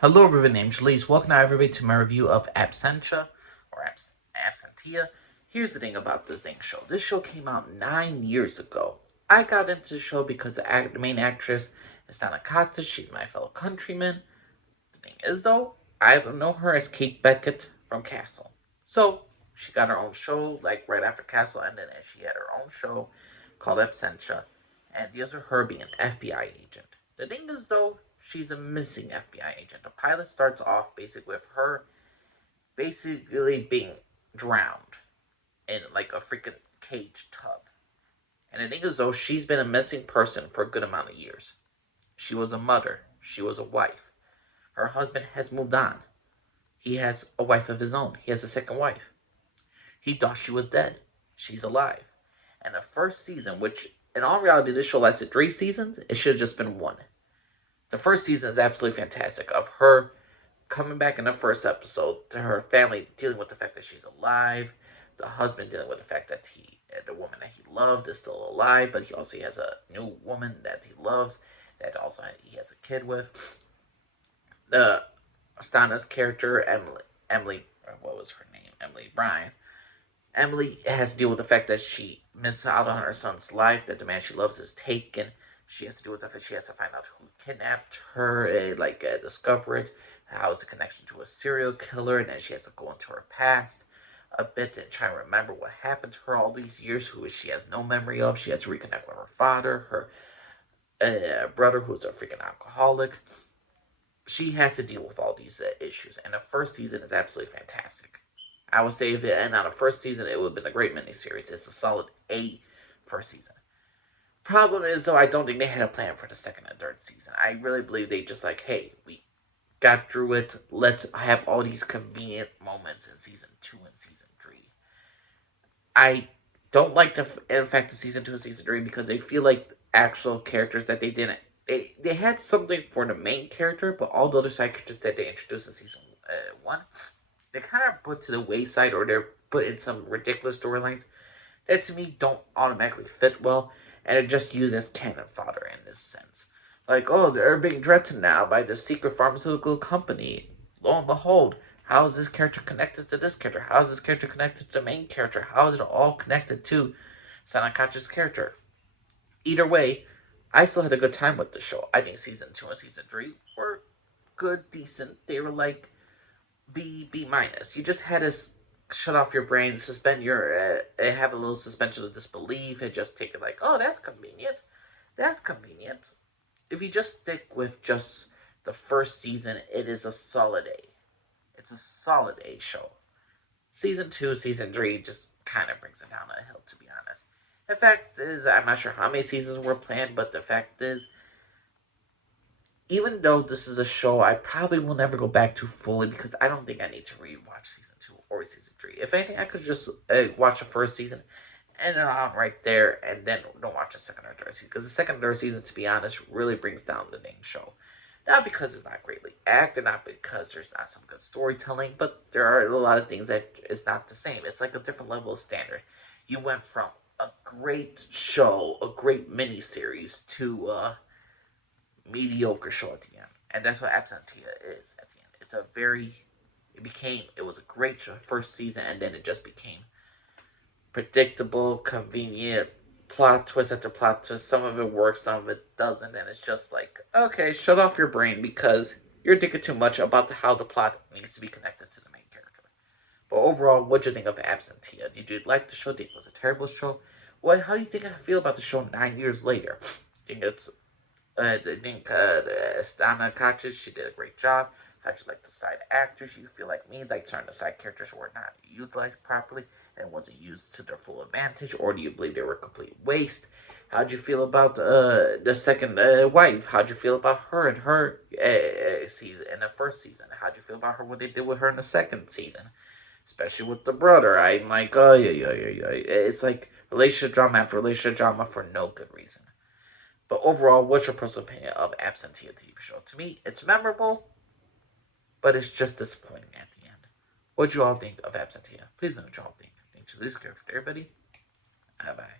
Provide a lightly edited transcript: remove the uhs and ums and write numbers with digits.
Hello everybody, name's Shalise. Welcome now everybody to my review of Absentia, or Absentia. Here's the thing about this show. This show came out 9 years ago. I got into the show because the main actress is Dana Kata. She's my fellow countryman. The thing is though, I don't know her as Kate Beckett from Castle. So, she got her own show, like right after Castle ended, and she had her own show called Absentia, and deals with her being an FBI agent. The thing is though, she's a missing FBI agent. The pilot starts off basically with her basically being drowned in like a freaking cage tub. And the thing is though, she's been a missing person for a good amount of years. She was a mother. She was a wife. Her husband has moved on. He has a wife of his own. He has a second wife. He thought she was dead. She's alive. And the first season, which in all reality this show lasted 3 seasons, it should have just been one. The first season is absolutely fantastic of her coming back in the first episode to her family dealing with the fact that she's alive, the husband dealing with the fact that the woman that he loved is still alive, but he also has a new woman that he loves that also he has a kid with. The Astana's character Emily, what was her name? Emily Bryan. Emily has to deal with the fact that she missed out on her son's life, that the man she loves is taken. She has to deal with the fact she has to find out who kidnapped her, discover it, how is the connection to a serial killer, and then she has to go into her past a bit and try and remember what happened to her all these years, who she has no memory of. She has to reconnect with her father, her brother, who's a freaking alcoholic. She has to deal with all these issues, and the first season is absolutely fantastic. I would say if it ended on the first season, it would have been a great miniseries. It's a solid A first season. Problem is, though, I don't think they had a plan for the second and third season. I really believe they just like, hey, we got through it. Let's have all these convenient moments in season 2 and season 3. I don't like the fact of season 2 and season 3 because they feel like actual characters that they didn't. They had something for the main character, but all the other side characters that they introduced in season 1, they kind of put to the wayside, or they're put in some ridiculous storylines that to me don't automatically fit well, and are just used as cannon fodder in this sense. Like, oh, they're being threatened now by the secret pharmaceutical company. Lo and behold, how is this character connected to this character? How is this character connected to the main character? How is it all connected to Sanakachi's character? Either way, I still had a good time with the show. I think season 2 and season 3 were good, decent. They were like B minus. You just had to shut off your brain, suspend your, have a little suspension of disbelief, and just take it like, oh, that's convenient. That's convenient. If you just stick with just the first season, it is a solid A. It's a solid A show. Season 2, season 3 just kind of brings it down a hill, to be honest. The fact is, I'm not sure how many seasons were planned, but the fact is, even though this is a show I probably will never go back to fully because I don't think I need to rewatch season 2 or season 3. If anything, I could just watch the first season and then on right there and then don't watch the second or third season. Because the second and third season, to be honest, really brings down the main show. Not because it's not greatly acted, not because there's not some good storytelling, but there are a lot of things that is not the same. It's like a different level of standard. You went from a great show, a great miniseries, to mediocre show at the end. And that's what Absentia is at the end. It was a great show, first season, and then it just became predictable, convenient, plot twist after plot twist. Some of it works, some of it doesn't, and it's just like, okay, shut off your brain because you're thinking too much about how the plot needs to be connected to the main character. But overall, what do you think of Absentia? Did you like the show? Did you think it was a terrible show? How do you think I feel about the show 9 years later? Think it's I think Stana Kacic, she did a great job. How'd you like the side actors? You feel like me, like certain the side characters were not utilized properly and wasn't used to their full advantage, or do you believe they were a complete waste? How'd you feel about the second wife? How'd you feel about her and her season in the first season? How'd you feel about her? What they did with her in the second season, especially with the brother? I'm like, oh yeah. It's like relationship drama after relationship drama for no good reason. But overall, what's your personal opinion of Absentia TV show? To me, it's memorable, but it's just disappointing at the end. What do you all think of Absentia? Please let me know what you all think. Thanks for listening, everybody. Bye bye.